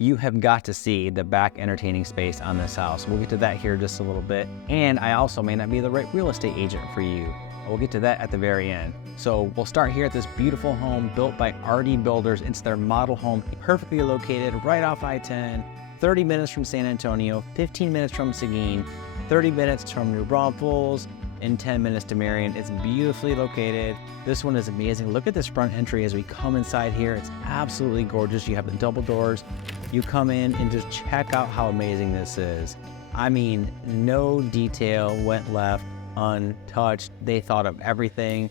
you have got to see the back entertaining space on this house. We'll get to that here just a little bit. And I also may not be the right real estate agent for you. We'll get to that at the very end. So we'll start here at this beautiful home built by RD Builders. It's their model home, perfectly located right off I-10, 30 minutes from San Antonio, 15 minutes from Seguin, 30 minutes from New Braunfels, and 10 minutes to Marion. It's beautifully located. This one is amazing. Look at this front entry as we come inside here. It's absolutely gorgeous. You have the double doors. You come in and just check out how amazing this is. I mean, no detail went left untouched. They thought of everything.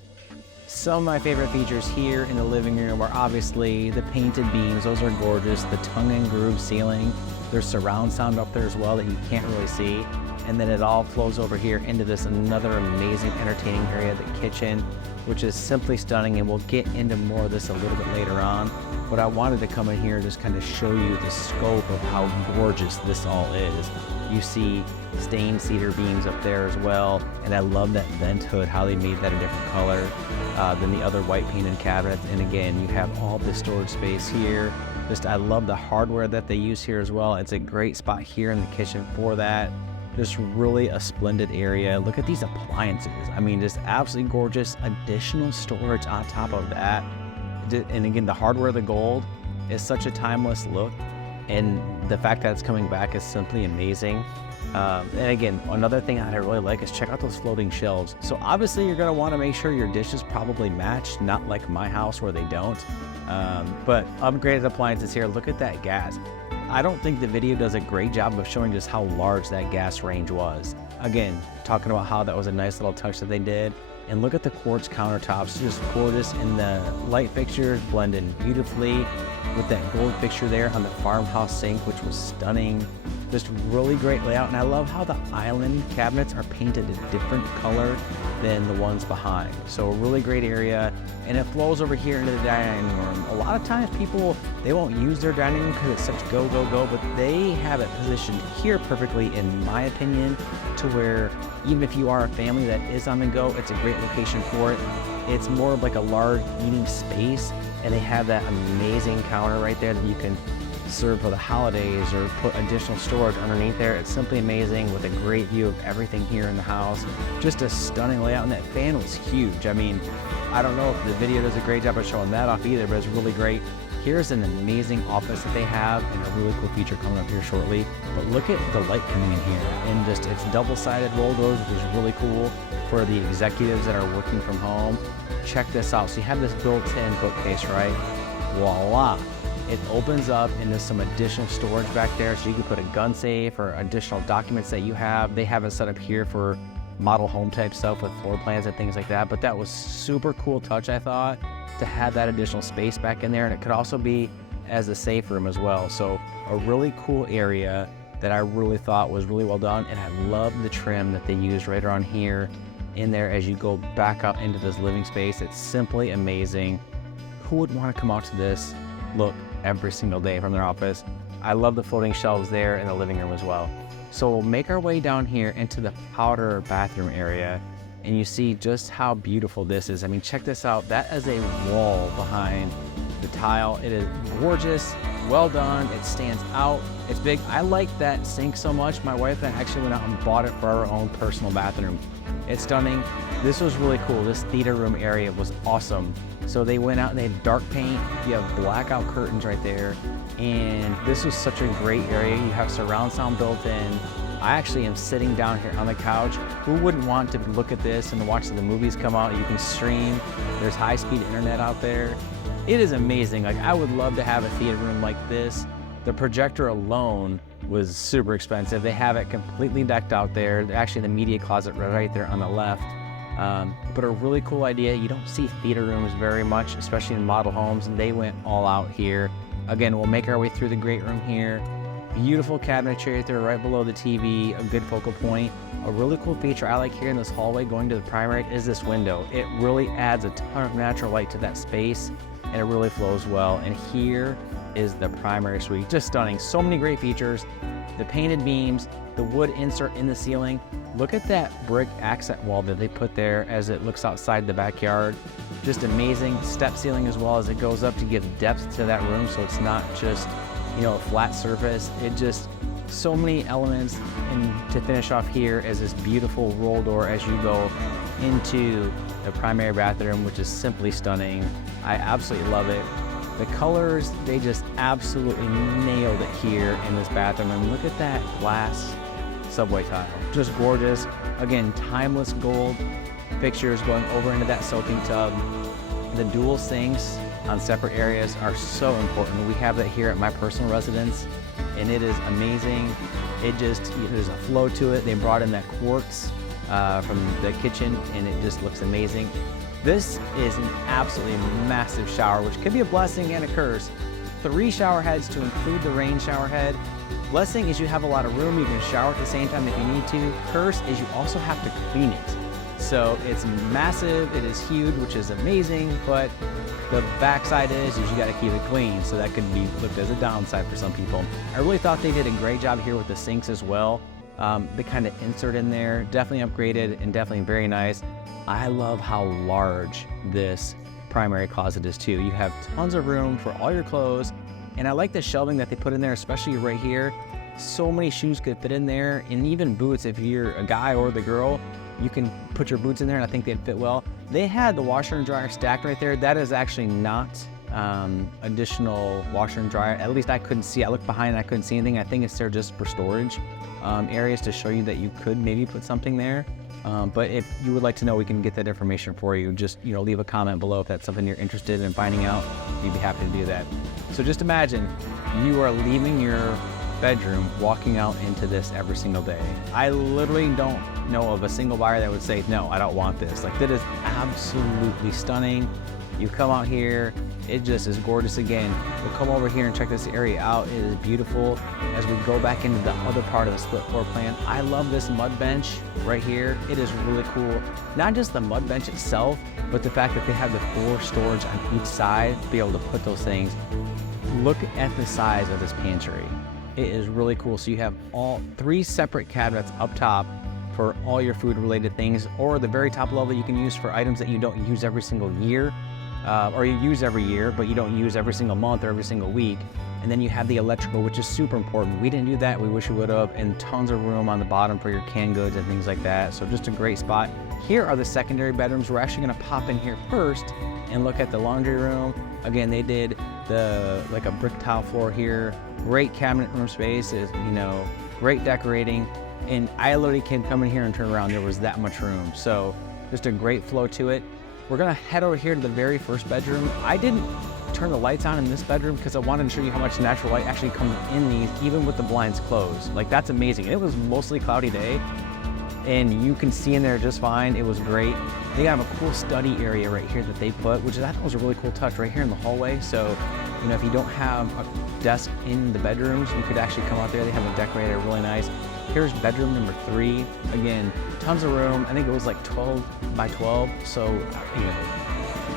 Some of my favorite features here in the living room are obviously the painted beams. Those are gorgeous. The tongue and groove ceiling. There's surround sound up there as well that you can't really see. And then it all flows over here into this another amazing entertaining area, the kitchen, which is simply stunning. And we'll get into more of this a little bit later on. But I wanted to come in here and just kind of show you the scope of how gorgeous this all is. You see stained cedar beams up there as well. And I love that vent hood, how they made that a different color than the other white painted cabinets. And again, you have all this storage space here. I love the hardware that they use here as well. It's a great spot here in the kitchen for that. Just really a splendid area. Look at these appliances. I mean, just absolutely gorgeous. Additional storage on top of that. And again, the hardware, the gold, is such a timeless look. And the fact that it's coming back is simply amazing. And again, another thing that I really like is check out those floating shelves. So obviously you're gonna wanna make sure your dishes probably match, not like my house where they don't. But upgraded appliances here. Look at that gas. I don't think the video does a great job of showing just how large that gas range was. Again, talking about how that was a nice little touch that they did. And look at the quartz countertops, just gorgeous. And the light fixtures blend in beautifully with that gold fixture there on the Farmhouse sink, which was stunning. Just really great layout. And I love how the island cabinets are painted a different color than the ones behind. So a really great area. And it flows over here into the dining room. A lot of times people, they won't use their dining room because it's such go, go, go, but they have it positioned here perfectly, in my opinion, to where even if you are a family that is on the go, it's a great location for it. It's more of like a large eating space, and they have that amazing counter right there that you can serve for the holidays or put additional storage underneath there. It's simply amazing with a great view of everything here in the house. Just a stunning layout, and that fan was huge. I mean, I don't know if the video does a great job of showing that off either, but it's really great. Here's an amazing office that they have, and a really cool feature coming up here shortly. But look at the light coming in here, and just it's double-sided roll doors, which is really cool for the executives that are working from home. Check this out. So you have this built-in bookcase, right? Voila. It opens up into some additional storage back there, so you can put a gun safe or additional documents that you have. They have it set up here for model home type stuff with floor plans and things like that. But that was super cool touch, I thought, to have that additional space back in there. And it could also be as a safe room as well. So a really cool area that I really thought was really well done. And I love the trim that they used right around here in there as you go back up into this living space. It's simply amazing. Who would want to come out to this look every single day from their office? I love the floating shelves there in the living room as well. So we'll make our way down here into the powder bathroom area, and you see just how beautiful this is. I mean, check this out. That is a wall behind the tile. It is gorgeous, well done. It stands out. It's big. I like that sink so much. My wife and I actually went out and bought it for our own personal bathroom. It's stunning. This was really cool. This theater room area was awesome. So they went out and they had dark paint. You have blackout curtains right there. And this was such a great area. You have surround sound built in. I actually am sitting down here on the couch. Who wouldn't want to look at this and watch the movies come out? You can stream. There's high-speed internet out there. It is amazing. Like, I would love to have a theater room like this. The projector alone was super expensive. They have it completely decked out there. Actually, the media closet right there on the left. But a really cool idea. You don't see theater rooms very much, especially in model homes, and they went all out here. Again, we'll make our way through the great room here. Beautiful cabinetry right there right below the TV, a good focal point. A really cool feature I like here in this hallway going to the primary is this window. It really adds a ton of natural light to that space, and it really flows well. And here is the primary suite. Just stunning. So many great features. The painted beams, the wood insert in the ceiling. Look at that brick accent wall that they put there as it looks outside the backyard. Just amazing. Step ceiling as well as it goes up to give depth to that room, so it's not just, a flat surface. It just, so many elements. And to finish off here is this beautiful roll door as you go into the primary bathroom, which is simply stunning. I absolutely love it. The colors, they just absolutely nailed it here in this bathroom. And look at that glass subway tile, just gorgeous. Again, timeless gold fixtures going over into that soaking tub. The dual sinks on separate areas are so important. We have that here at my personal residence, and it is amazing. There's a flow to it. They brought in that quartz from the kitchen, and it just looks amazing. This is an absolutely massive shower, which could be a blessing and a curse. 3 shower heads to include the rain shower head. Blessing is you have a lot of room. You can shower at the same time if you need to. Curse is you also have to clean it. So it's massive, it is huge, which is amazing, but the backside is you got to keep it clean. So that could be looked as a downside for some people. I really thought they did a great job here with the sinks as well. The kind of insert in there, definitely upgraded and definitely very nice. I love how large this primary closet is too. You have tons of room for all your clothes, and I like the shelving that they put in there, especially right here. So many shoes could fit in there, and even boots. If you're a guy or the girl, you can put your boots in there, and I think they'd fit well. They had the washer and dryer stacked right there. That is actually not additional washer and dryer. At least I couldn't see. I looked behind and I couldn't see anything. I think it's there just for storage areas to show you that you could maybe put something there. But if you would like to know, we can get that information for you. Just leave a comment below if that's something you're interested in finding out. We'd be happy to do that. So just imagine you are leaving your bedroom, walking out into this every single day. I literally don't know of a single buyer that would say, no, I don't want this. Like, that is absolutely stunning. You come out here, it just is gorgeous again. We'll come over here and check this area out. It is beautiful. As we go back into the other part of the split floor plan, I love this mud bench right here. It is really cool. Not just the mud bench itself, but the fact that they have the 4 storage on each side to be able to put those things. Look at the size of this pantry. It is really cool. So you have all 3 separate cabinets up top for all your food related things, or the very top level you can use for items that you don't use every single year, or you use every year, but you don't use every single month or every single week. And then you have the electrical, which is super important. We didn't do that. We wish we would have. And tons of room on the bottom for your canned goods and things like that. So just a great spot. Here are the secondary bedrooms. We're actually gonna pop in here first and look at the laundry room. Again, they did like a brick tile floor here. Great cabinet room space, is great decorating. And I literally can come in here and turn around. There was that much room. So just a great flow to it. We're gonna head over here to the very first bedroom. I didn't turn the lights on in this bedroom because I wanted to show you how much natural light actually comes in these, even with the blinds closed. Like, that's amazing. It was mostly cloudy day, and you can see in there just fine. It was great. They have a cool study area right here that they put, which I thought was a really cool touch right here in the hallway. So, if you don't have a desk in the bedrooms, you could actually come out there. They have a decorator, really nice. Here's bedroom number 3. Again, tons of room. I think it was like 12 by 12. So,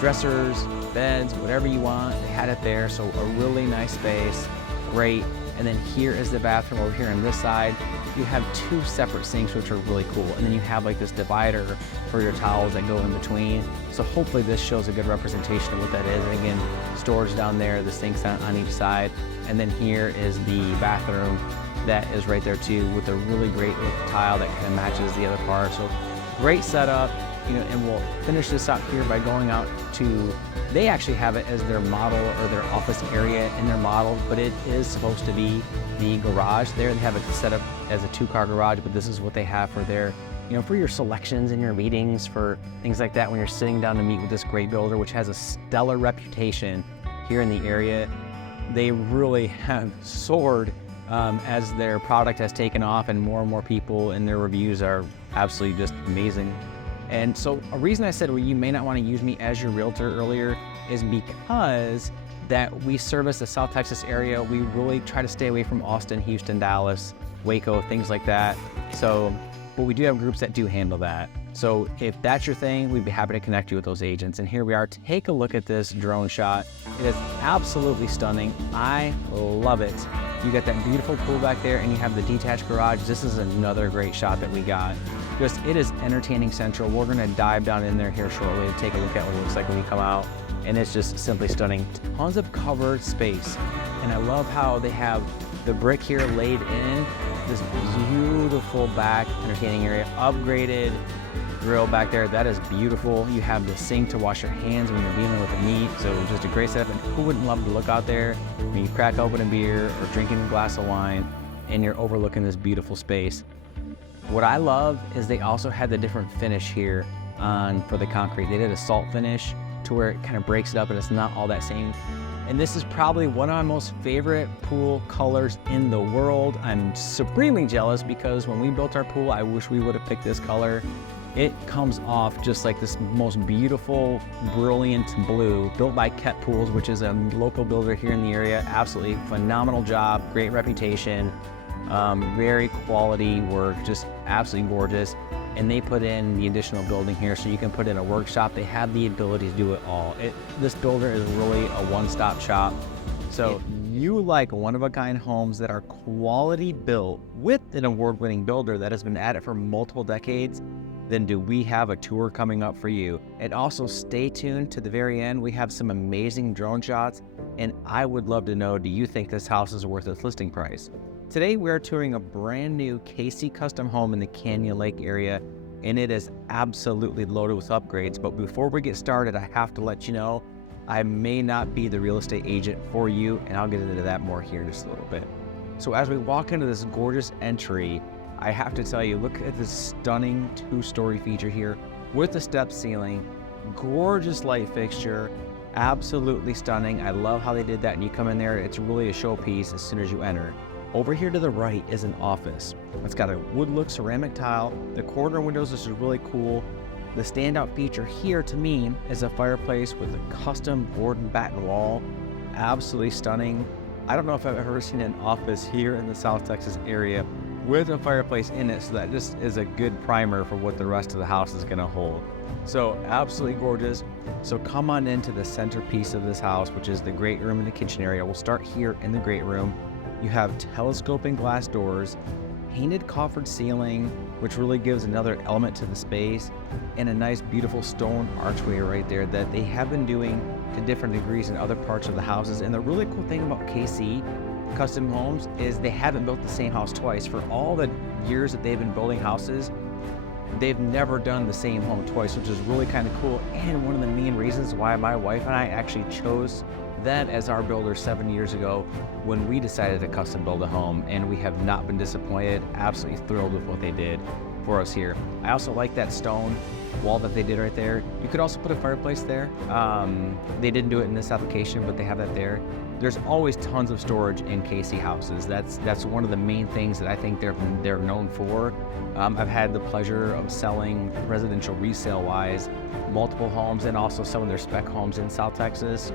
dressers, beds, whatever you want, they had it there. So a really nice space, great. And then here is the bathroom over here on this side. You have 2 separate sinks, which are really cool. And then you have like this divider for your towels that go in between. So hopefully this shows a good representation of what that is. And again, storage down there, the sinks on each side. And then here is the bathroom that is right there too, with a really great tile that kind of matches the other part. So great setup, and we'll finish this up here by going out to, they actually have it as their model or their office area in their model, but it is supposed to be the garage there. They have it set up as a 2-car garage, but this is what they have for their, for your selections and your meetings, for things like that when you're sitting down to meet with this great builder, which has a stellar reputation here in the area. They really have soared as their product has taken off, and more people in their reviews are absolutely just amazing. And so a reason I said, well, you may not want to use me as your realtor earlier, is because that we service the South Texas area. We really try to stay away from Austin, Houston, Dallas, Waco, things like that. So, but we do have groups that do handle that. So if that's your thing, we'd be happy to connect you with those agents. And here we are. Take a look at this drone shot. It is absolutely stunning. I love it. You got that beautiful pool back there, and you have the detached garage. This is another great shot that we got. Just, it is entertaining central. We're gonna dive down in there here shortly to take a look at what it looks like when we come out. and it's just simply stunning. Tons of covered space, and I love how they have the brick here laid in this beautiful back entertaining area, upgraded grill back there. That is beautiful. You have the sink to wash your hands when you're dealing with the meat, so just a great setup. And who wouldn't love to look out there when you crack open a beer or drinking a glass of wine and you're overlooking this beautiful space. What I love is they also had the different finish here for the concrete. They did a salt finish to where it kind of breaks it up and it's not all that same. And this is probably one of my most favorite pool colors in the world. I'm supremely jealous because when we built our pool, I wish we would have picked this color. It comes off just like this most beautiful, brilliant blue, built by Ket Pools, which is a local builder here in the area. Absolutely phenomenal job, great reputation, very quality work, just absolutely gorgeous. And they put in the additional building here so you can put in a workshop. They have the ability to do it all. This builder is really a one-stop shop. So if you like one-of-a-kind homes that are quality built with an award-winning builder that has been at it for multiple decades, then do we have a tour coming up for you. And also stay tuned to the very end. We have some amazing drone shots, and I would love to know, do you think this house is worth its listing price? Today we are touring a brand new KC custom home in the Canyon Lake area, and it is absolutely loaded with upgrades. But before we get started, I have to let you know, I may not be the real estate agent for you, and I'll get into that more here in just a little bit. So as we walk into this gorgeous entry, I have to tell you, look at this stunning 2-story feature here with the step ceiling, gorgeous light fixture, absolutely stunning. I love how they did that, and you come in there, it's really a showpiece as soon as you enter. Over here to the right is an office. It's got a wood look ceramic tile. The corner windows, this is really cool. The standout feature here to me is a fireplace with a custom board and batten wall. Absolutely stunning. I don't know if I've ever seen an office here in the South Texas area with a fireplace in it, so that just is a good primer for what the rest of the house is gonna hold. So absolutely gorgeous. So come on into the centerpiece of this house, which is the great room and the kitchen area. We'll start here in the great room. You have telescoping glass doors, painted coffered ceiling, which really gives another element to the space, and a nice beautiful stone archway right there that they have been doing to different degrees in other parts of the houses. And the really cool thing about KC Custom Homes is they haven't built the same house twice. For all the years that they've been building houses, they've never done the same home twice, which is really kind of cool. And one of the main reasons why my wife and I actually chose that as our builder 7 years ago when we decided to custom build a home, and we have not been disappointed. Absolutely thrilled with what they did for us here. I also like that stone wall that they did right there. You could also put a fireplace there. They didn't do it in this application, but they have that there. There's always tons of storage in KC houses. That's one of the main things that I think they're known for. I've had the pleasure of selling residential resale wise multiple homes, and also some of their spec homes in South Texas.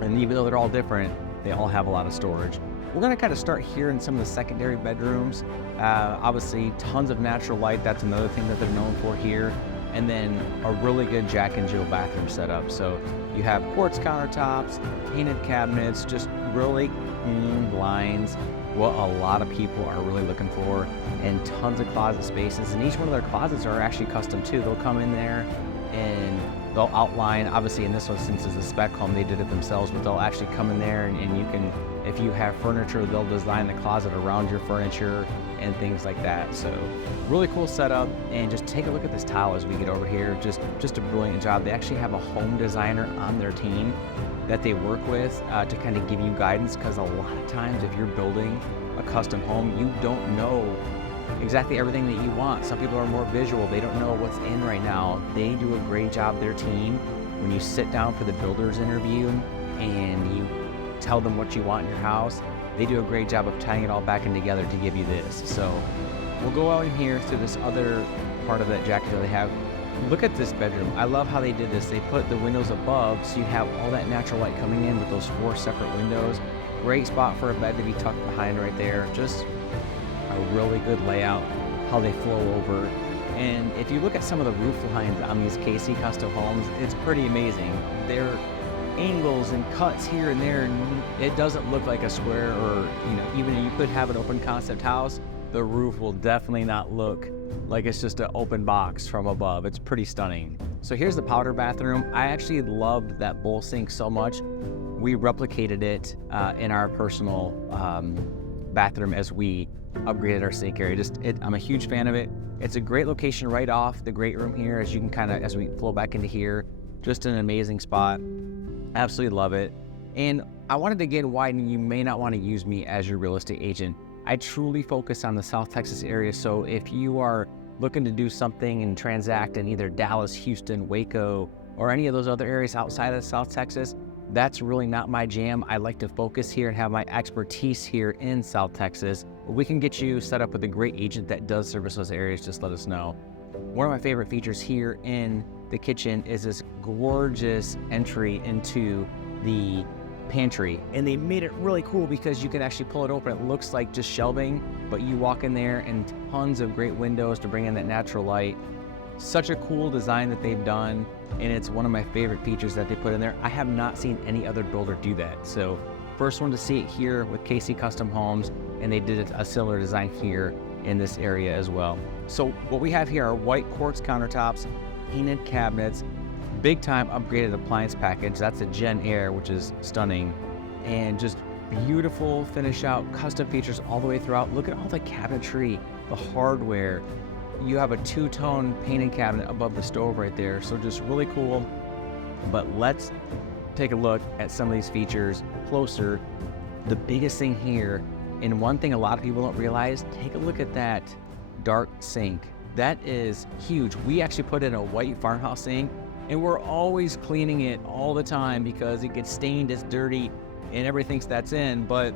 And even though they're all different, they all have a lot of storage. We're gonna kind of start here in some of the secondary bedrooms. Obviously, tons of natural light. That's another thing that they're known for here. And then a really good Jack and Jill bathroom setup. So you have quartz countertops, painted cabinets, just really clean blinds, what a lot of people are really looking for, and tons of closet spaces. And each one of their closets are actually custom too. They'll come in there and they'll outline, obviously in this one, since it's a spec home, they did it themselves, but they'll actually come in there and you can, if you have furniture, they'll design the closet around your furniture and things like that. So really cool setup. And just take a look at this tile as we get over here. Just a brilliant job. They actually have a home designer on their team that they work with to kind of give you guidance, because a lot of times if you're building a custom home, you don't know exactly everything that you want. Some people are more visual. They don't know what's in right now. They do a great job, their team. When you sit down for the builder's interview and you tell them what you want in your house, they do a great job of tying it all back in together to give you this. So we'll go out in here to this other part of that jacket that they have. Look at this bedroom. I love how they did this. They put the windows above, so you have all that natural light coming in with those 4 separate windows. Great spot for a bed to be tucked behind right there. Just a really good layout, how they flow over. And if you look at some of the roof lines on these KC custom homes, it's pretty amazing. They're angles and cuts here and there, and it doesn't look like a square, or even if you could have an open concept house, the roof will definitely not look like it's just an open box from above. It's pretty stunning. So here's the powder bathroom. I actually loved that bowl sink so much. We replicated it in our personal bathroom as we upgraded our sink area. I'm a huge fan of it. It's a great location right off the great room here, as you can as we flow back into here. Just an amazing spot. Absolutely love it. And I wanted to get why you may not want to use me as your real estate agent. I truly focus on the South Texas area. So if you are looking to do something and transact in either Dallas, Houston, Waco, or any of those other areas outside of South Texas, that's really not my jam. I like to focus here and have my expertise here in South Texas. We can get you set up with a great agent that does service those areas. Just let us know. One of my favorite features here in the kitchen is this gorgeous entry into the pantry, and they made it really cool because you can actually pull it open. It looks like just shelving, but you walk in there and tons of great windows to bring in that natural light. Such a cool design that they've done, and it's one of my favorite features that they put in there. I have not seen any other builder do that. So first one to see it here with KC Custom Homes, and they did a similar design here in this area as well. So what we have here are white quartz countertops, painted cabinets, big time upgraded appliance package. That's a Gen Air, which is stunning, and just beautiful finish out, custom features all the way throughout. Look at all the cabinetry, the hardware. You have a two-tone painted cabinet above the stove right there. So just really cool. But let's take a look at some of these features closer. The biggest thing here, and one thing a lot of people don't realize, take a look at that dark sink. That is huge. We actually put in a white farmhouse sink, and we're always cleaning it all the time because it gets stained, it's dirty, and everyone thinks that's in, but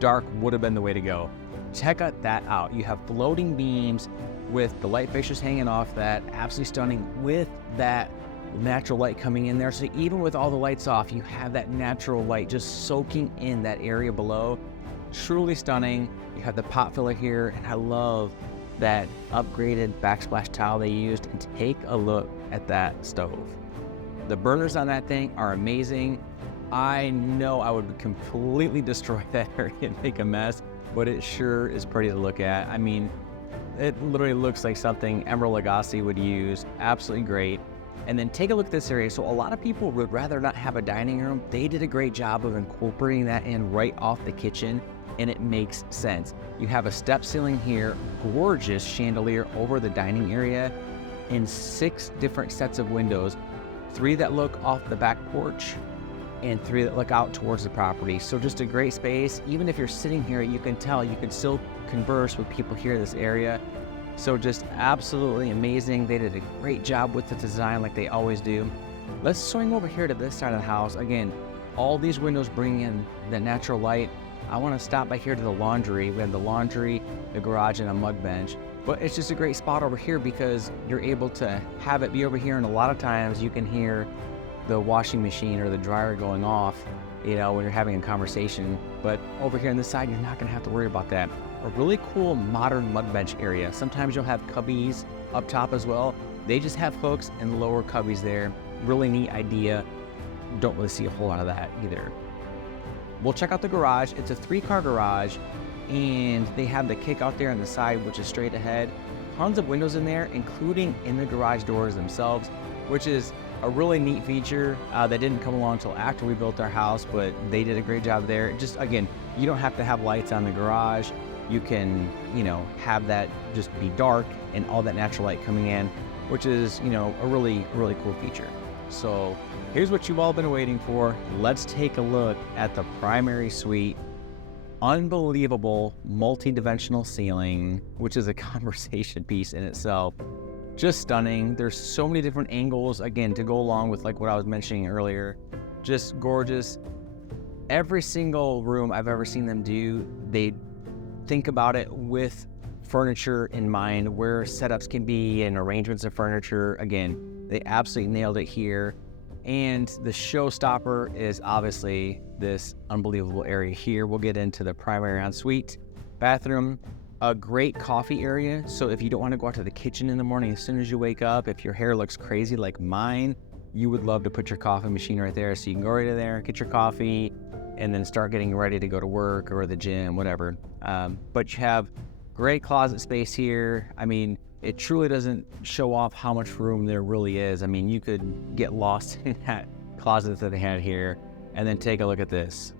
dark would have been the way to go. Check that out. You have floating beams with the light fixtures hanging off that, absolutely stunning, with that natural light coming in there. So even with all the lights off, you have that natural light just soaking in that area below. Truly stunning. You have the pot filler here, and I love that upgraded backsplash tile they used. And take a look at that stove. The burners on that thing are amazing. I know I would completely destroy that area and make a mess, but it sure is pretty to look at. I mean, it literally looks like something Emerald Lagasse would use. Absolutely great. And then take a look at this area. So a lot of people would rather not have a dining room. They did a great job of incorporating that in right off the kitchen, and it makes sense. You have a step ceiling here, gorgeous chandelier over the dining area, and 6 different sets of windows, 3 that look off the back porch and 3 that look out towards the property. So just a great space. Even if you're sitting here, you can tell you can still converse with people here in this area. So just absolutely amazing. They did a great job with the design like they always do. Let's swing over here to this side of the house. Again, all these windows bring in the natural light. I want to stop by here to the laundry. We have the laundry, the garage, and a mud bench. But it's just a great spot over here because you're able to have it be over here, and a lot of times you can hear the washing machine or the dryer going off, you know, when you're having a conversation. But over here on this side, you're not going to have to worry about that. A really cool modern mud bench area. Sometimes you'll have cubbies up top as well. They just have hooks and lower cubbies there. Really neat idea. Don't really see a whole lot of that either. We'll check out the garage. It's a 3-car garage, and they have the kick out there on the side, which is straight ahead. Tons of windows in there, including in the garage doors themselves, which is a really neat feature that didn't come along until after we built our house, but they did a great job there. Just, again, you don't have to have lights on the garage. You can, you know, have that just be dark and all that natural light coming in, which is, you know, a really cool feature. So here's what you've all been waiting for. Let's take a look at the primary suite. Unbelievable multi-dimensional ceiling, which is a conversation piece in itself. Just stunning. There's so many different angles, again, to go along with like what I was mentioning earlier. Just gorgeous. Every single room I've ever seen them do, they think about it with furniture in mind, where setups can be and arrangements of furniture. Again, they absolutely nailed it here. And the showstopper is obviously this unbelievable area here. We'll get into the primary ensuite bathroom. A great coffee area. So if you don't want to go out to the kitchen in the morning as soon as you wake up, if your hair looks crazy like mine, you would love to put your coffee machine right there. So you can go right in there, get your coffee, and then start getting ready to go to work or the gym, whatever. But you have great closet space here. I mean, it truly doesn't show off how much room there really is. I mean, you could get lost in that closet that they had here, and then take a look at this.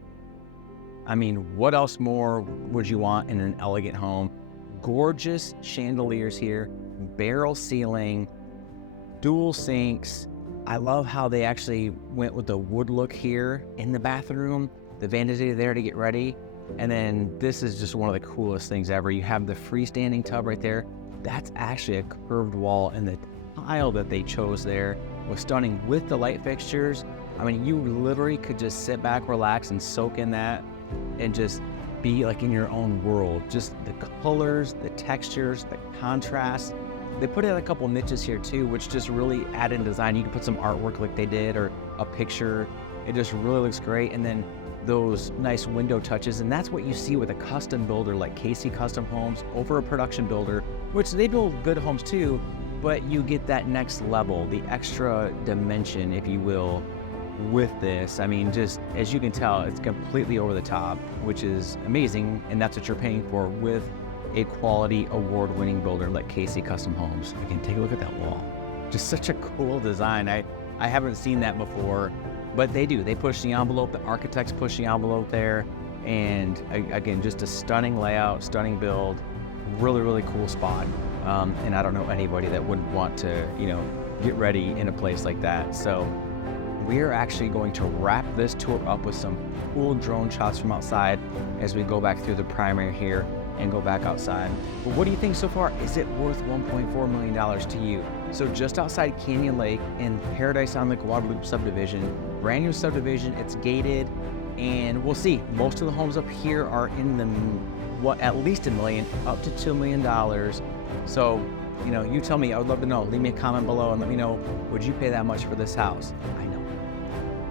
I mean, what else more would you want in an elegant home? Gorgeous chandeliers here, barrel ceiling, dual sinks. I love how they actually went with the wood look here in the bathroom, the vanity there to get ready. And then this is just one of the coolest things ever. You have the freestanding tub right there. That's actually a curved wall, and the tile that they chose there was stunning with the light fixtures. I mean, you literally could just sit back, relax, and soak in that and just be like in your own world. Just the colors, the textures, the contrast. They put in a couple niches here too, which just really add in design. You can put some artwork like they did, or a picture. It just really looks great. And then those nice window touches, and that's what you see with a custom builder like KC Custom Homes over a production builder, which they build good homes too, but you get that next level, the extra dimension, if you will, with this. I mean, just as you can tell, it's completely over the top, which is amazing, and that's what you're paying for with a quality award-winning builder like KC Custom Homes. Again, take a look at that wall. Just such a cool design. I haven't seen that before, but they do. They push the envelope. The architects push the envelope there, and again, just a stunning layout, stunning build, really, really cool spot. And I don't know anybody that wouldn't want to, get ready in a place like that. So we're actually going to wrap this tour up with some cool drone shots from outside as we go back through the primary here and go back outside. But what do you think so far? Is it worth $1.4 million to you? So just outside Canyon Lake in Paradise on Lake Guadalupe subdivision, brand new subdivision, it's gated, and we'll see. Most of the homes up here are in the, at least $1 million, up to $2 million. So, you tell me. I would love to know. Leave me a comment below and let me know, would you pay that much for this house? I know.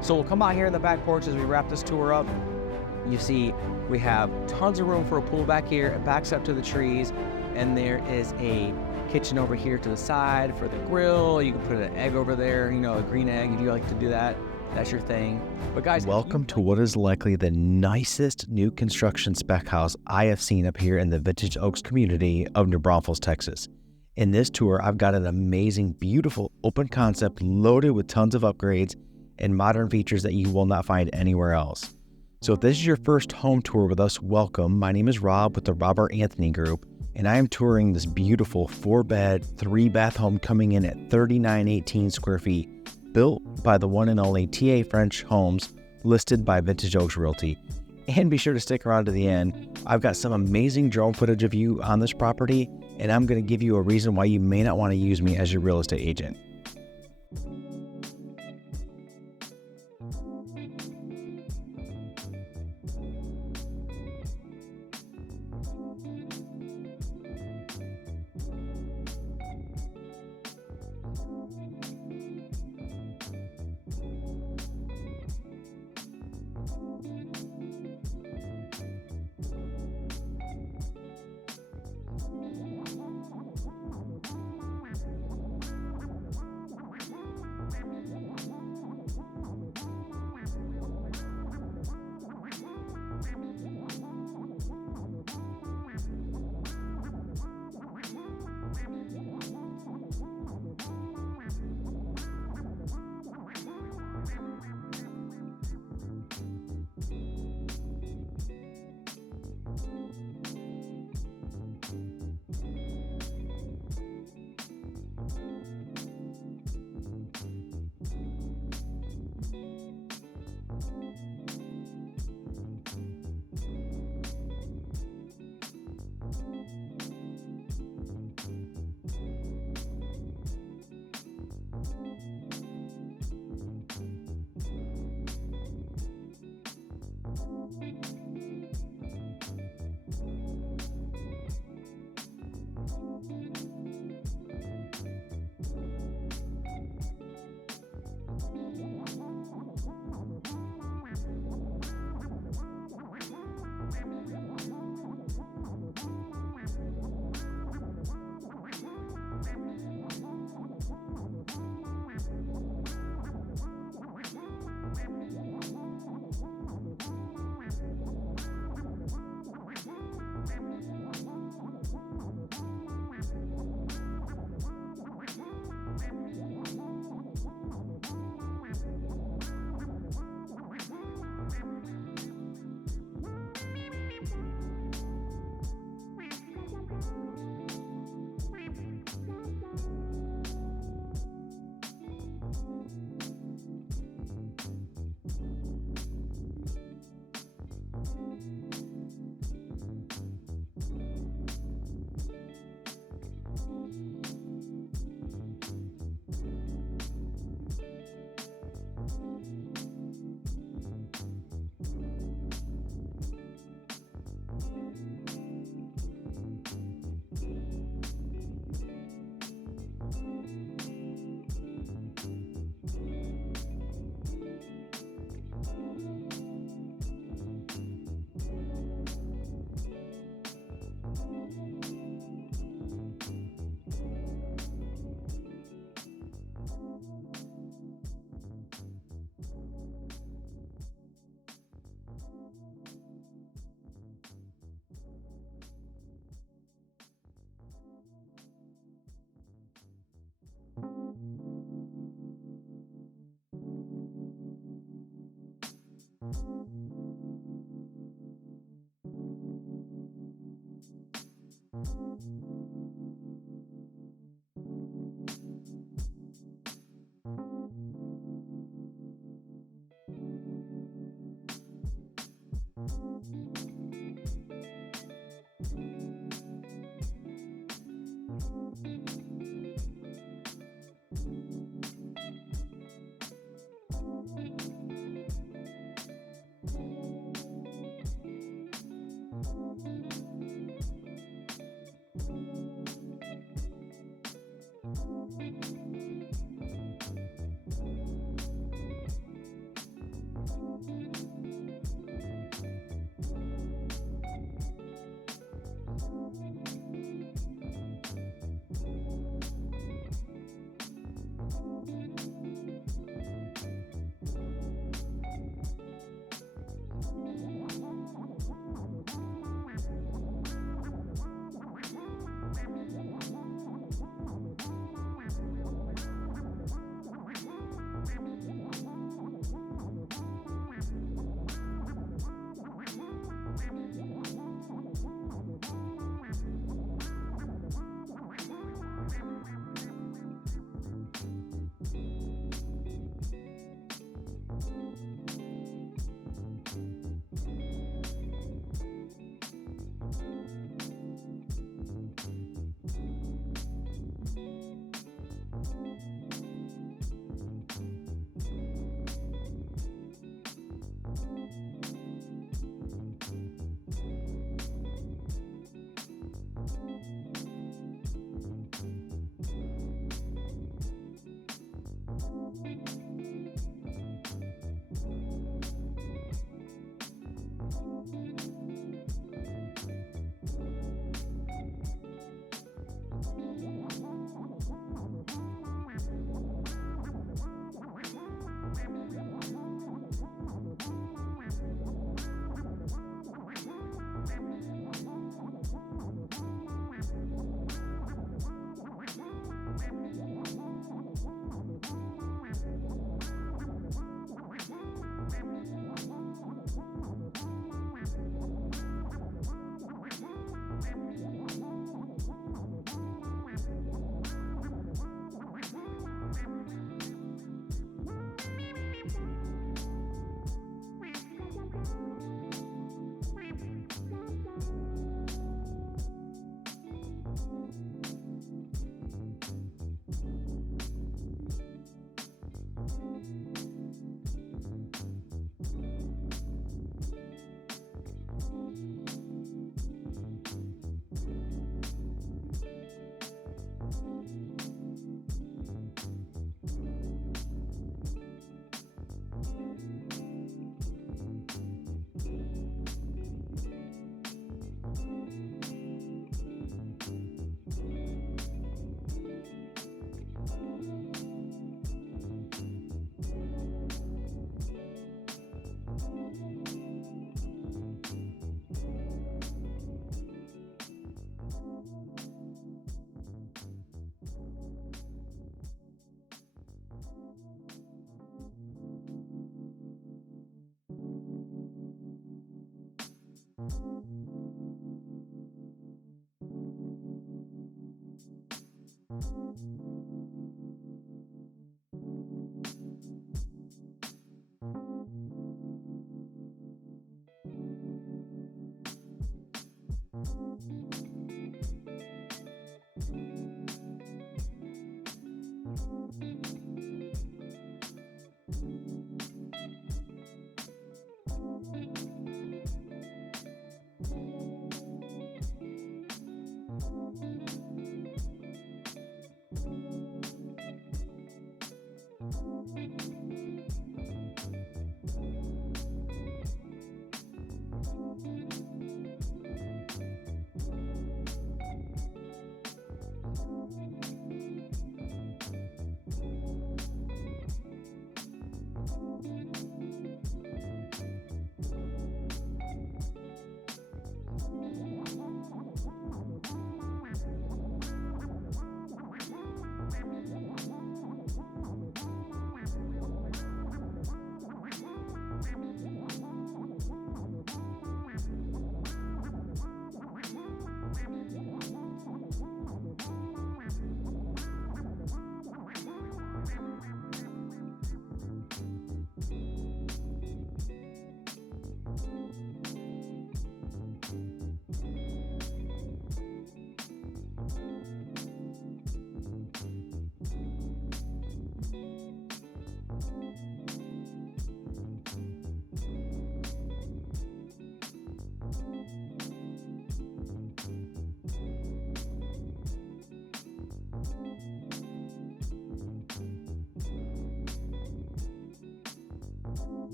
So we'll come out here in the back porch as we wrap this tour up. You see, we have tons of room for a pool back here. It backs up to the trees, and there is a kitchen over here to the side for the grill. You can put an egg over there, a green egg if you like to do that. That's your thing. But guys, welcome to what is likely the nicest new construction spec house I have seen up here in the Vintage Oaks community of New Braunfels, Texas. In this tour, I've got an amazing, beautiful, open concept loaded with tons of upgrades and modern features that you will not find anywhere else. So if this is your first home tour with us, welcome. My name is Rob with the Robert Anthony Group, and I am touring this beautiful 4-bed, 3-bath home coming in at 3,918 square feet, built by the one and only TA French Homes, listed by Vintage Oaks Realty. And be sure to stick around to the end. I've got some amazing drone footage of you on this property, and I'm going to give you a reason why you may not want to use me as your real estate agent.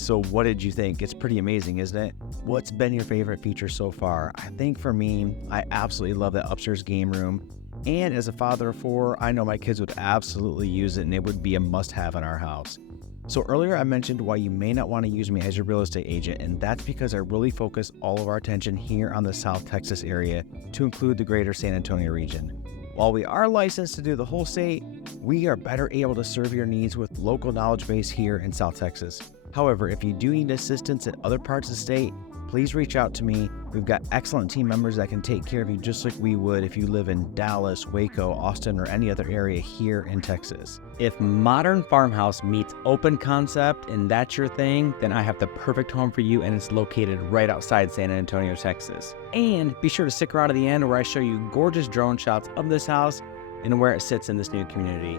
So what did you think? It's pretty amazing, isn't it? What's been your favorite feature so far? I think for me, I absolutely love that upstairs game room. And as a father of 4, I know my kids would absolutely use it and it would be a must-have in our house. So earlier I mentioned why you may not want to use me as your real estate agent, and that's because I really focus all of our attention here on the South Texas area to include the greater San Antonio region. While we are licensed to do the whole state, we are better able to serve your needs with local knowledge base here in South Texas. However, if you do need assistance in other parts of the state, please reach out to me. We've got excellent team members that can take care of you just like we would if you live in Dallas, Waco, Austin, or any other area here in Texas. If modern farmhouse meets open concept and that's your thing, then I have the perfect home for you, and it's located right outside San Antonio, Texas. And be sure to stick around to the end where I show you gorgeous drone shots of this house and where it sits in this new community.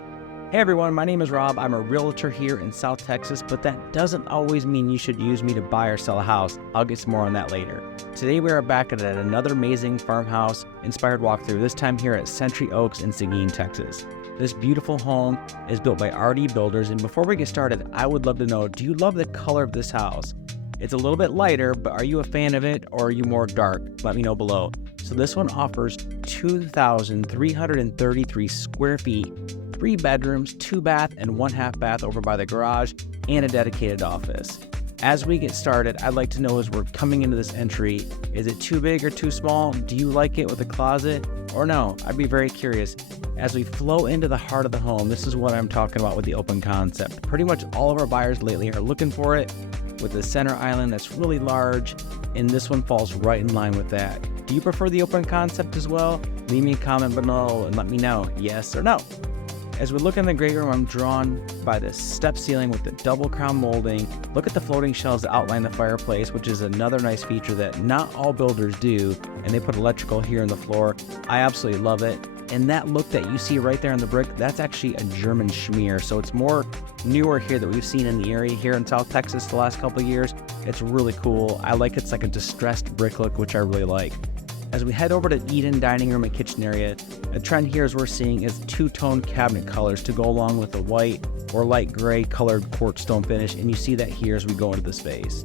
Hey everyone, my name is Rob. I'm a realtor here in South Texas, but that doesn't always mean you should use me to buy or sell a house. I'll get some more on that later. Today we are back at another amazing farmhouse inspired walkthrough, this time here at Century Oaks in Seguin, Texas. This beautiful home is built by RD Builders, and before we get started, I would love to know, do you love the color of this house? It's a little bit lighter, but are you a fan of it, or are you more dark? Let me know below. So this one offers 2,333 square feet, 3 bedrooms, 2 bath, and 1 half bath over by the garage, and a dedicated office. As we get started, I'd like to know, as we're coming into this entry, is it too big or too small? Do you like it with a closet or no? I'd be very curious. As we flow into the heart of the home, this is what I'm talking about with the open concept. Pretty much all of our buyers lately are looking for it, with the center island that's really large, and this one falls right in line with that. Do you prefer the open concept as well? Leave me a comment below and let me know, yes or no. As we look in the great room, I'm drawn by this step ceiling with the double crown molding. Look at the floating shelves that outline the fireplace, which is another nice feature that not all builders do, and they put electrical here in the floor. I absolutely love it. And that look that you see right there on the brick, that's actually a German schmear. So it's more newer here that we've seen in the area here in South Texas the last couple of years. It's really cool. I like it's like a distressed brick look, which I really like. As we head over to Eden dining room and kitchen area, a trend here as we're seeing is two-tone cabinet colors to go along with the white or light gray colored quartz stone finish, and you see that here as we go into the space.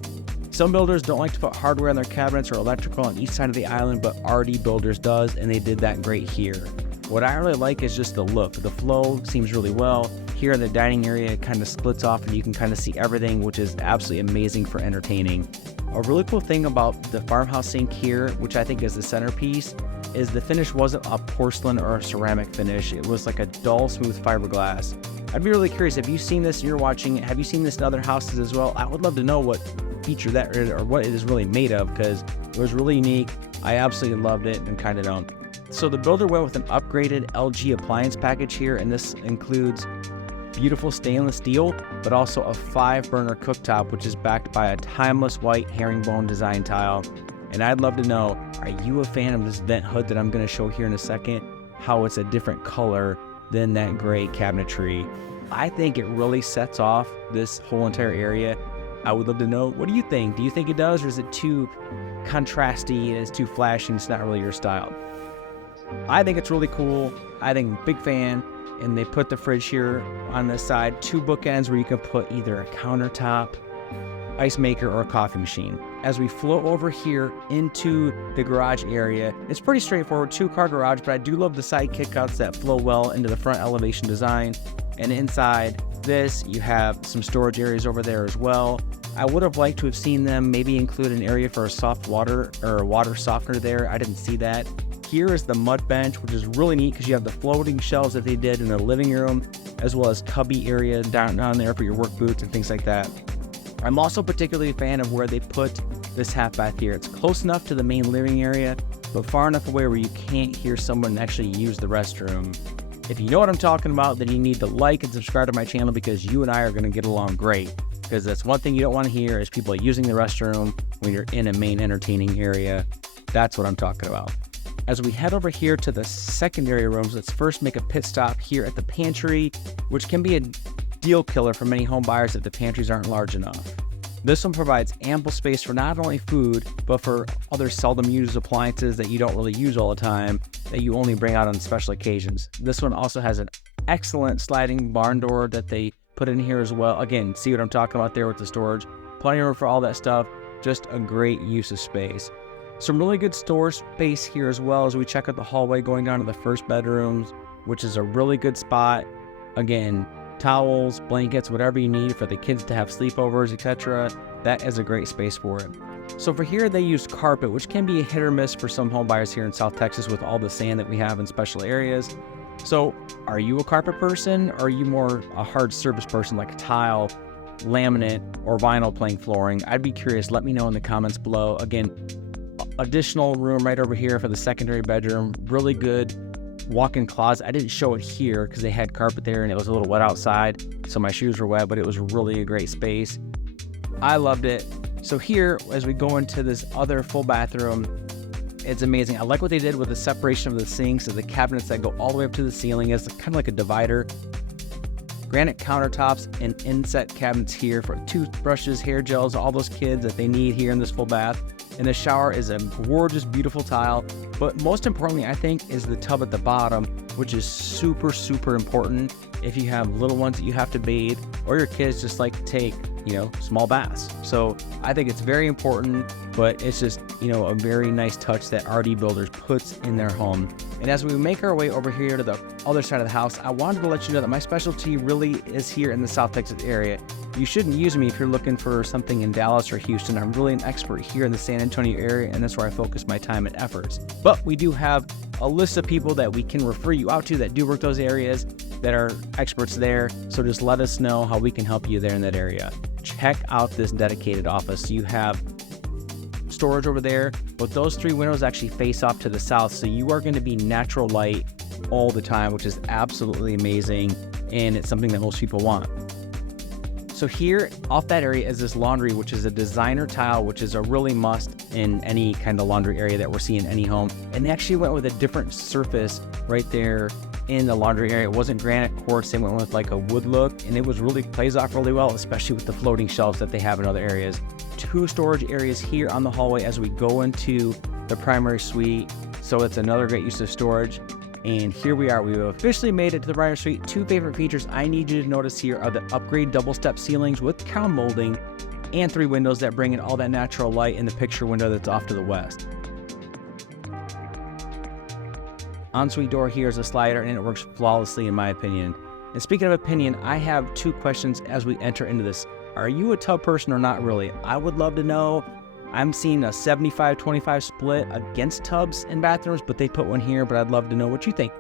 Some builders don't like to put hardware in their cabinets or electrical on each side of the island, but RD Builders does, and they did that great here. What I really like is just the look. The flow seems really well. Here in the dining area, it kind of splits off and you can kind of see everything, which is absolutely amazing for entertaining. A really cool thing about the farmhouse sink here, which I think is the centerpiece, is the finish wasn't a porcelain or a ceramic finish. It was like a dull, smooth fiberglass. I'd be really curious, have you seen this and you're watching it? Have you seen this in other houses as well? I would love to know what feature that is or what it is really made of, because it was really unique. I absolutely loved it and kind of don't. So the builder went with an upgraded LG appliance package here, and this includes beautiful stainless steel, but also a 5-burner cooktop, which is backed by a timeless white herringbone design tile. And I'd love to know, are you a fan of this vent hood that I'm going to show here in a second? How it's a different color than that gray cabinetry. I think it really sets off this whole entire area. I would love to know, what do you think? Do you think it does, or is it too contrasty and it's too flashy and it's not really your style? I think it's really cool. I think I'm a big fan. And they put the fridge here on this side, 2 bookends where you can put either a countertop, ice maker, or a coffee machine. As we flow over here into the garage area, it's pretty straightforward, 2-car garage, but I do love the side kickouts that flow well into the front elevation design. And inside this, you have some storage areas over there as well. I would have liked to have seen them maybe include an area for a soft water or a water softener there. I didn't see that. Here is the mud bench, which is really neat because you have the floating shelves that they did in the living room, as well as cubby area down there for your work boots and things like that. I'm also particularly a fan of where they put this half bath here. It's close enough to the main living area, but far enough away where you can't hear someone actually use the restroom. If you know what I'm talking about, then you need to like and subscribe to my channel, because you and I are going to get along great. Because that's one thing you don't want to hear is people using the restroom when you're in a main entertaining area. That's what I'm talking about. As we head over here to the secondary rooms, let's first make a pit stop here at the pantry, which can be a deal killer for many home buyers if the pantries aren't large enough. This one provides ample space for not only food, but for other seldom used appliances that you don't really use all the time, that you only bring out on special occasions. This one also has an excellent sliding barn door that they put in here as well. Again, see what I'm talking about there with the storage. plenty of room for all that stuff. Just a great use of space. Some really good storage space here as well as we check out the hallway going down to the first bedrooms, which is a really good spot. Again, towels, blankets, whatever you need for the kids to have sleepovers, etc. That is a great space for it. So for here, they use carpet, which can be a hit or miss for some home buyers here in South Texas with all the sand that we have in special areas. So are you a carpet person, or are you more a hard surface person like a tile, laminate, or vinyl plank flooring? I'd be curious. Let me know in the comments below. Again, additional room right over here for the secondary bedroom. Really good walk-in closet. I didn't show it here because they had carpet there and it was a little wet outside, so my shoes were wet, but it was really a great space. I loved it. So here, as we go into this other full bathroom, it's amazing. I like what they did with the separation of the sinks and the cabinets that go all the way up to the ceiling. It's kind of like a divider. Granite countertops and inset cabinets here for toothbrushes, hair gels, all those kids that they need here in this full bath. And the shower is a gorgeous, beautiful tile. But most importantly, I think, is the tub at the bottom, which is super, super important if you have little ones that you have to bathe, or your kids just like to take, small baths. So I think it's very important, but it's just, a very nice touch that RD Builders puts in their home. And as we make our way over here to the other side of the house, I wanted to let you know that my specialty really is here in the South Texas area. You shouldn't use me if you're looking for something in Dallas or Houston. I'm really an expert here in the San Antonio area, and that's where I focus my time and efforts. But we do have a list of people that we can refer you out to that do work those areas, that are experts there. So just let us know how we can help you there in that area. Check out this dedicated office. You have storage over there, but those 3 windows actually face off to the south, so you are going to be natural light all the time, which is absolutely amazing, and it's something that most people want. So here off that area is this laundry, which is a designer tile, which is a really must in any kind of laundry area that we're seeing in any home. And they actually went with a different surface right there in the laundry area. It wasn't granite quartz. They went with like a wood look, and it was really plays off really well, especially with the floating shelves that they have in other areas. 2 storage areas here on the hallway as we go into the primary suite. So it's another great use of storage. And here we are. We've officially made it to the primary suite. 2 favorite features I need you to notice here are the upgrade double step ceilings with crown molding and 3 windows that bring in all that natural light in the picture window that's off to the west. Ensuite door here is a slider, and it works flawlessly in my opinion. And speaking of opinion, I have 2 questions as we enter into this. Are you a tub person or not really? I would love to know. I'm seeing a 75-25 split against tubs in bathrooms, but they put one here, but I'd love to know what you think.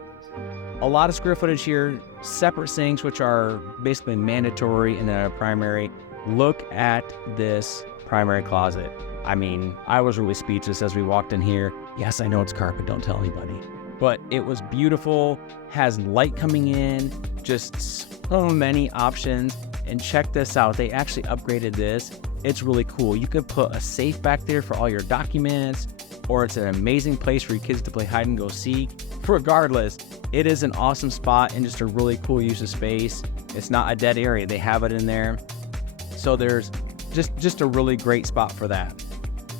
A lot of square footage here, separate sinks, which are basically mandatory in a primary. Look at this primary closet. I mean, I was really speechless as we walked in here. Yes, I know it's carpet, don't tell anybody. But it was beautiful, has light coming in, just so many options. And check this out, they actually upgraded this. It's really cool. You could put a safe back there for all your documents, or it's an amazing place for your kids to play hide and go seek. Regardless, it is an awesome spot and just a really cool use of space. It's not a dead area, they have it in there. So there's just a really great spot for that.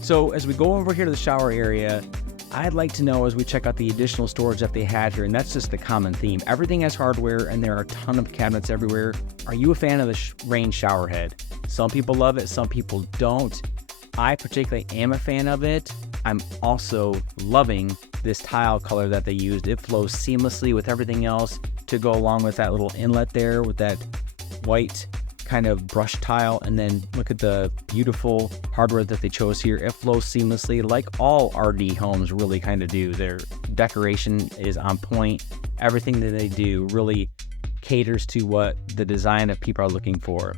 So as we go over here to the shower area, I'd like to know as we check out the additional storage that they had here, and that's just the common theme. Everything has hardware, and there are a ton of cabinets everywhere. Are you a fan of the rain shower head? Some people love it, some people don't. I particularly am a fan of it. I'm also loving this tile color that they used. It flows seamlessly with everything else to go along with that little inlet there with that white kind of brush tile. And then look at the beautiful hardware that they chose here. It flows seamlessly like all RD homes really kind of do. Their decoration is on point. Everything that they do really caters to what the design of people are looking for.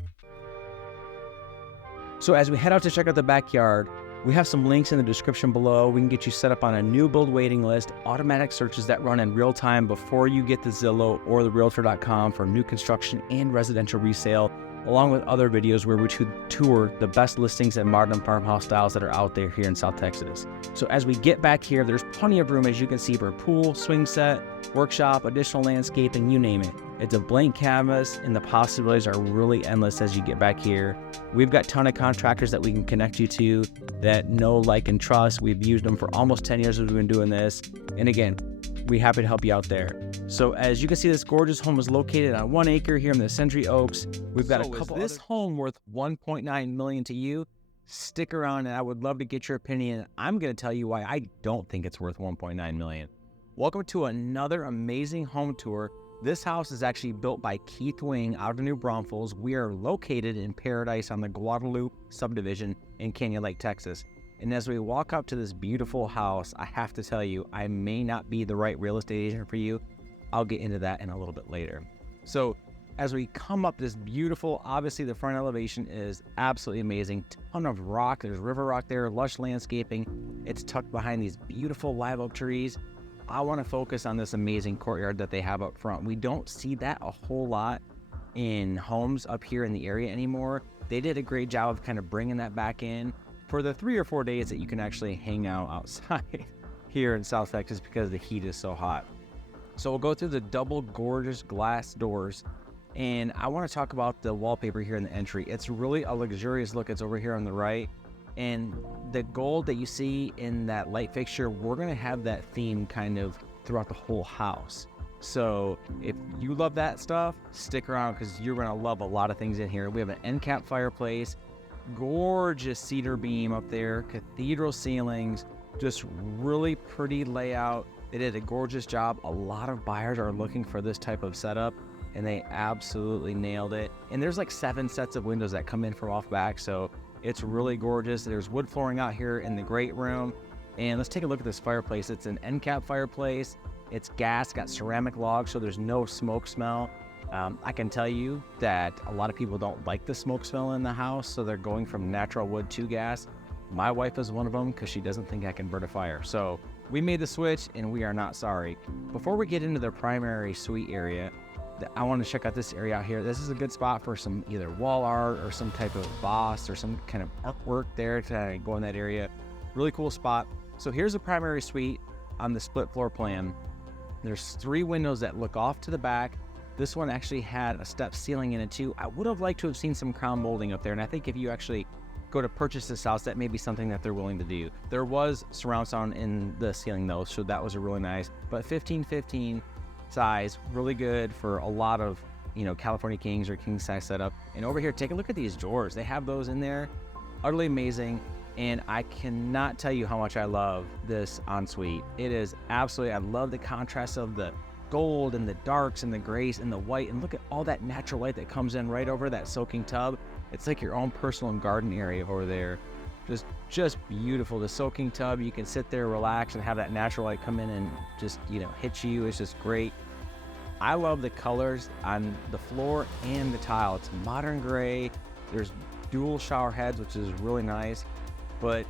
So as we head out to check out the backyard, we have some links in the description below. We can get you set up on a new build waiting list, automatic searches that run in real time before you get the Zillow or the Realtor.com for new construction and residential resale, along with other videos where we tour the best listings and modern farmhouse styles that are out there here in South Texas. So as we get back here, there's plenty of room, as you can see, for a pool, swing set, workshop, additional landscaping, you name it. It's a blank canvas, and the possibilities are really endless as you get back here. We've got a ton of contractors that we can connect you to that know, like, and trust. We've used them for almost 10 years as we've been doing this. And again, we're happy to help you out there. So as you can see, this gorgeous home is located on 1 acre here in the Century Oaks. We've got a couple. Is this home worth $1.9 million to you? Stick around and I would love to get your opinion. I'm going to tell you why I don't think it's worth $1.9 million. Welcome to another amazing home tour. This house is actually built by Keith Wing out of New Braunfels. We are located in Paradise on the Guadalupe subdivision in Canyon Lake, Texas. And as we walk up to this beautiful house, I have to tell you, I may not be the right real estate agent for you. I'll get into that in a little bit later. So as we come up this beautiful, obviously the front elevation is absolutely amazing. Ton of rock, there's river rock there, lush landscaping. It's tucked behind these beautiful live oak trees. I want to focus on this amazing courtyard that they have up front. We don't see that a whole lot in homes up here in the area anymore. They did a great job of kind of bringing that back in for the 3 or 4 days that you can actually hang out outside here in South Texas because the heat is so hot. So we'll go through the double gorgeous glass doors, and I want to talk about the wallpaper here in the entry. It's really a luxurious look. It's over here on the right, and the gold that you see in that light fixture, we're going to have that theme kind of throughout the whole house. So if you love that stuff, stick around because you're going to love a lot of things in here. We have an end cap fireplace, gorgeous cedar beam up there, cathedral ceilings, just really pretty layout. They did a gorgeous job. A lot of buyers are looking for this type of setup, and they absolutely nailed it. And there's like 7 sets of windows that come in from off back, so it's really gorgeous. There's wood flooring out here in the great room. And let's take a look at this fireplace. It's an end cap fireplace. It's gas, got ceramic logs, so there's no smoke smell. I can tell you that a lot of people don't like the smoke smell in the house, so they're going from natural wood to gas. My wife is one of them because she doesn't think I can burn a fire. So we made the switch and we are not sorry. Before we get into the primary suite area, I want to check out this area out here. This is a good spot for some either wall art or some type of boss or some kind of artwork there to go in that area. Really cool spot. So here's the primary suite on the split floor plan. There's 3 windows that look off to the back. This one actually had a step ceiling in it too. I would have liked to have seen some crown molding up there, and I think if you actually go to purchase this house, that may be something that they're willing to do. There was surround sound in the ceiling though, so that was a really nice. But 15-15 size, really good for a lot of, California Kings or king size setup. And over here, take a look at these drawers. They have those in there, utterly amazing. And I cannot tell you how much I love this ensuite. It is absolutely, I love the contrast of the gold and the darks and the grays and the white, and look at all that natural light that comes in right over that soaking tub. It's like your own personal garden area over there. Just beautiful. The soaking tub, you can sit there, relax, and have that natural light come in and just, hit you. It's just great. I love the colors on the floor and the tile. It's modern gray. There's dual shower heads, which is really nice. But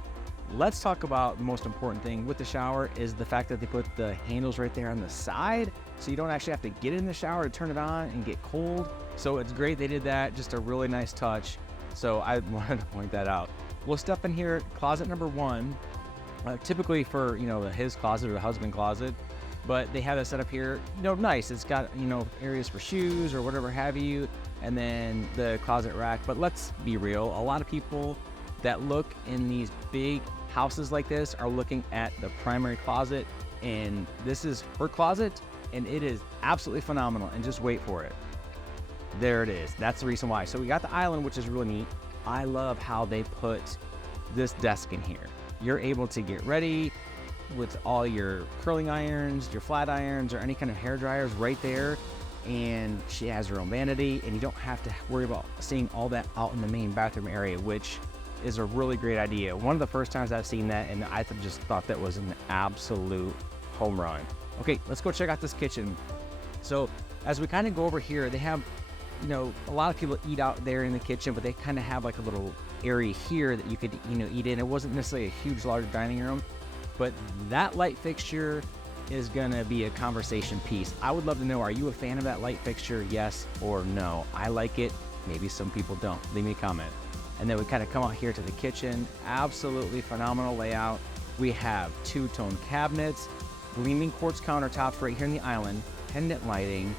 let's talk about the most important thing with the shower is the fact that they put the handles right there on the side, so you don't actually have to get in the shower to turn it on and get cold. So it's great they did that, just a really nice touch. So I wanted to point that out. We'll step in here, closet number 1, typically for, his closet or the husband closet, but they have it set up here, nice. It's got, areas for shoes or whatever have you, and then the closet rack. But let's be real, a lot of people that look in these big houses like this are looking at the primary closet, and this is her closet, and it is absolutely phenomenal. And just wait for it. There it is. That's the reason why. So we got the island, which is really neat. I love how they put this desk in here. You're able to get ready with all your curling irons, your flat irons, or any kind of hair dryers right there. And she has her own vanity, and you don't have to worry about seeing all that out in the main bathroom area, which is a really great idea. One of the first times I've seen that, and I just thought that was an absolute home run. Okay, let's go check out this kitchen. So as we kind of go over here, they have, a lot of people eat out there in the kitchen, but they kind of have like a little area here that you could, eat in. It wasn't necessarily a huge, large dining room, but that light fixture is gonna be a conversation piece. I would love to know, are you a fan of that light fixture? Yes or no? I like it. Maybe some people don't. Leave me a comment. And then we kind of come out here to the kitchen. Absolutely phenomenal layout. We have 2-tone cabinets, gleaming quartz countertops right here in the island, pendant lighting.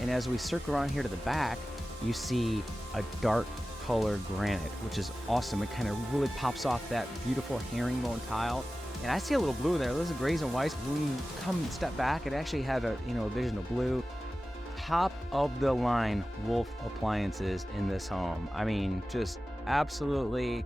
And as we circle around here to the back, you see a dark colored granite, which is awesome. It kind of really pops off that beautiful herringbone tile. And I see a little blue in there. Those are grays and whites. When you come step back, it actually had a vision of blue. Top of the line Wolf appliances in this home. I mean, just absolutely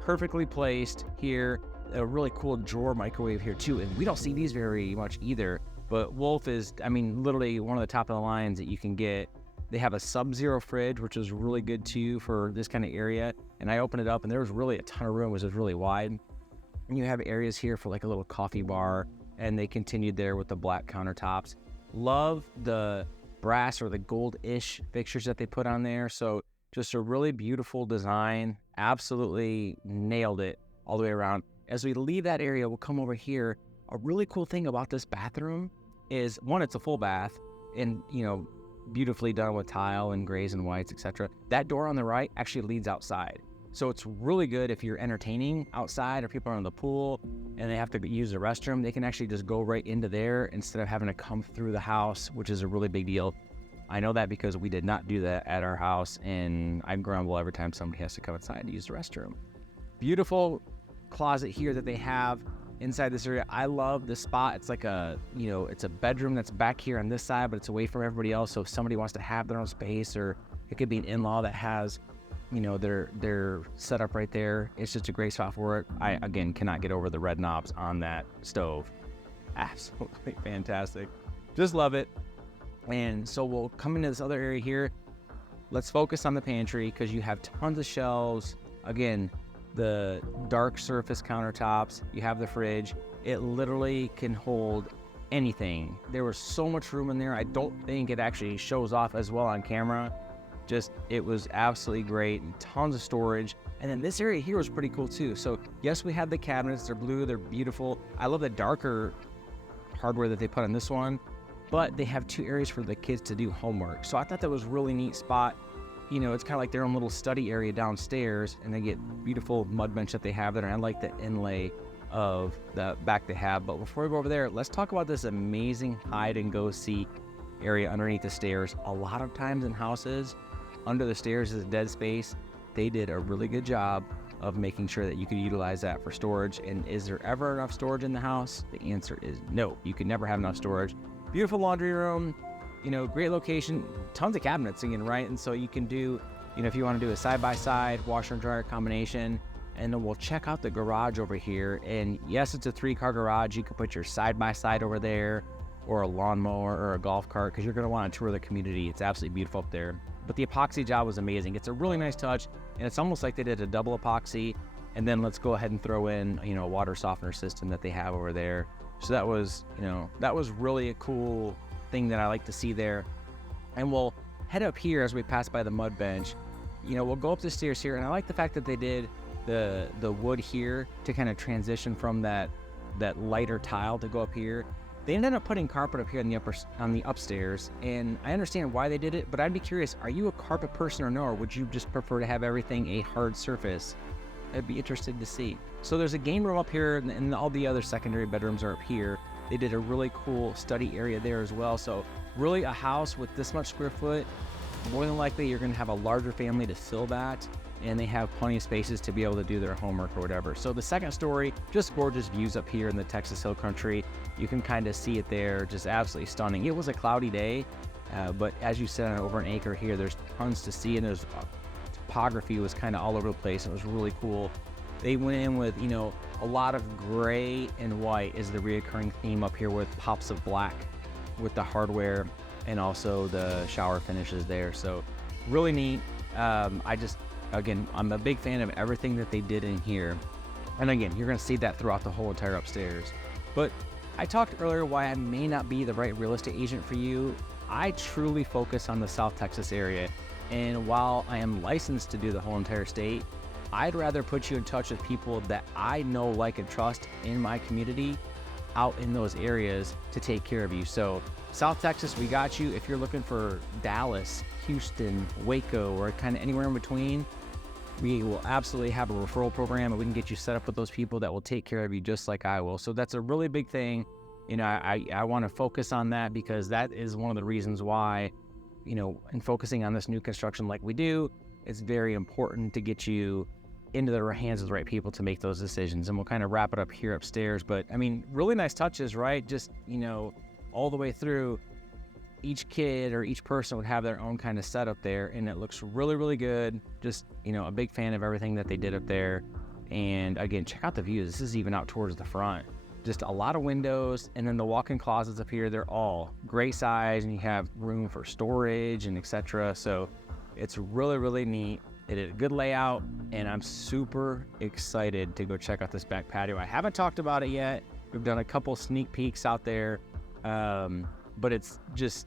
perfectly placed here. A really cool drawer microwave here too. And we don't see these very much either. But Wolf is, I mean, literally one of the top of the lines that you can get. They have a Sub-Zero fridge, which is really good too for this kind of area. And I opened it up and there was really a ton of room, which is really wide. And you have areas here for like a little coffee bar, and they continued there with the black countertops. Love the brass or the gold-ish fixtures that they put on there. So just a really beautiful design. Absolutely nailed it all the way around. As we leave that area, we'll come over here. A really cool thing about this bathroom is, one, it's a full bath and, beautifully done with tile and grays and whites, etc. That door on the right actually leads outside. So it's really good if you're entertaining outside or people are in the pool and they have to use the restroom. They can actually just go right into there instead of having to come through the house, which is a really big deal. I know that because we did not do that at our house, and I grumble every time somebody has to come inside to use the restroom. Beautiful closet here that they have inside this area. I love this spot. It's like it's a bedroom that's back here on this side, but it's away from everybody else. So if somebody wants to have their own space, or it could be an in-law that has, their setup right there. It's just a great spot for it. I, again, cannot get over the red knobs on that stove. Absolutely fantastic. Just love it. And so we'll come into this other area here. Let's focus on the pantry because you have tons of shelves. Again, the dark surface countertops, you have the fridge. It literally can hold anything. There was so much room in there. I don't think it actually shows off as well on camera. It was absolutely great, and tons of storage. And then this area here was pretty cool too. So yes, we have the cabinets. They're blue, they're beautiful. I love the darker hardware that they put on this one, but they have two areas for the kids to do homework. So I thought that was a really neat spot. It's kind of like their own little study area downstairs, and they get beautiful mud bench that they have there. And I like the inlay of the back they have. But before we go over there, let's talk about this amazing hide and go seek area underneath the stairs. A lot of times in houses, under the stairs is a dead space. They did a really good job of making sure that you could utilize that for storage. And is there ever enough storage in the house? The answer is no. You can never have enough storage. Beautiful laundry room, great location, tons of cabinets again, right? And so you can do, if you want to do a side-by-side washer and dryer combination. And then we'll check out the garage over here. And yes, it's a 3-car garage. You can put your side-by-side over there, or a lawnmower or a golf cart, because you're going to want to tour the community. It's absolutely beautiful up there. But the epoxy job was amazing. It's a really nice touch, and it's almost like they did a double epoxy. And then let's go ahead and throw in, a water softener system that they have over there. So that was, that was really a cool thing that I like to see there. And we'll head up here as we pass by the mud bench. We'll go up the stairs here, and I like the fact that they did the wood here to kind of transition from that lighter tile to go up here. They ended up putting carpet up here on the upstairs, and I understand why they did it, but I'd be curious, are you a carpet person or no, or would you just prefer to have everything a hard surface? I'd be interested to see. So there's a game room up here, and all the other secondary bedrooms are up here. They did a really cool study area there as well. So really, a house with this much square foot, more than likely you're going to have a larger family to fill that, and they have plenty of spaces to be able to do their homework or whatever. So the second story, just gorgeous views up here in the Texas Hill Country. You can kind of see it there, just absolutely stunning. It was a cloudy day, but as you said, over an acre here, there's tons to see, and there's topography was kind of all over the place. It was really cool. They went in with, a lot of gray and white is the reoccurring theme up here, with pops of black with the hardware and also the shower finishes there. So really neat. Again, I'm a big fan of everything that they did in here. And again, you're going to see that throughout the whole entire upstairs. But I talked earlier why I may not be the right real estate agent for you. I truly focus on the South Texas area. And while I am licensed to do the whole entire state, I'd rather put you in touch with people that I know, like, and trust in my community out in those areas to take care of you. So South Texas, we got you. If you're looking for Dallas, Houston, Waco, or kind of anywhere in between, we will absolutely have a referral program, and we can get you set up with those people that will take care of you just like I will. So that's a really big thing. I want to focus on that, because that is one of the reasons why, in focusing on this new construction like we do, it's very important to get you into the hands of the right people to make those decisions. And we'll kind of wrap it up here upstairs. But I mean, really nice touches, right? Just, all the way through, each kid or each person would have their own kind of setup there, and it looks really, really good. Just, a big fan of everything that they did up there. And again, check out the views. This is even out towards the front. Just a lot of windows, and then the walk-in closets up here, they're all great size, and you have room for storage and etc. So it's really, really neat. It did a good layout, and I'm super excited to go check out this back patio. I haven't talked about it yet. We've done a couple sneak peeks out there, but it's just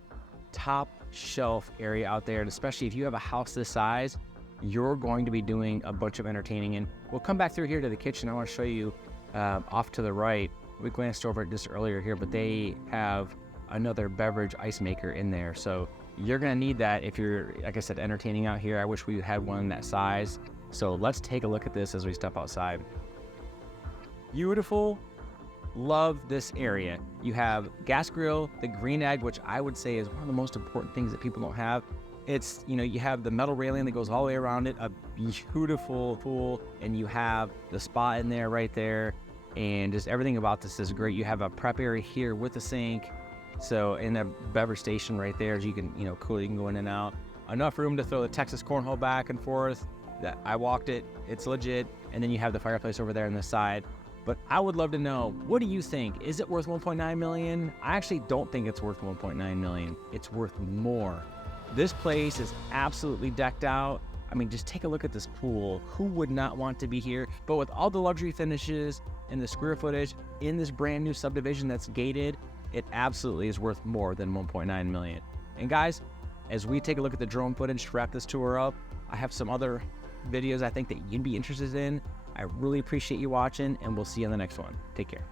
top shelf area out there. And especially if you have a house this size, you're going to be doing a bunch of entertaining. And we'll come back through here to the kitchen. I want to show you off to the right. We glanced over it just earlier here, but they have another beverage ice maker in there. So you're going to need that if you're, like I said, entertaining out here. I wish we had one that size. So let's take a look at this as we step outside. Beautiful. Love this area. You have gas grill, the green egg, which I would say is one of the most important things that people don't have. It's, you have the metal railing that goes all the way around it, a beautiful pool, and you have the spa in there right there, and just everything about this is great. You have a prep area here with a sink, so in a beverage station right there, as you can, cool, you can go in and out. Enough room to throw the Texas cornhole back and forth. That I walked it, it's legit. And then you have the fireplace over there on the side. But I would love to know, what do you think? Is it worth $1.9 million? I actually don't think it's worth $1.9 million. It's worth more. This place is absolutely decked out. I mean, just take a look at this pool. Who would not want to be here? But with all the luxury finishes and the square footage in this brand new subdivision that's gated, it absolutely is worth more than $1.9 million. And guys, as we take a look at the drone footage to wrap this tour up, I have some other videos I think that you'd be interested in. I really appreciate you watching, and we'll see you in the next one. Take care.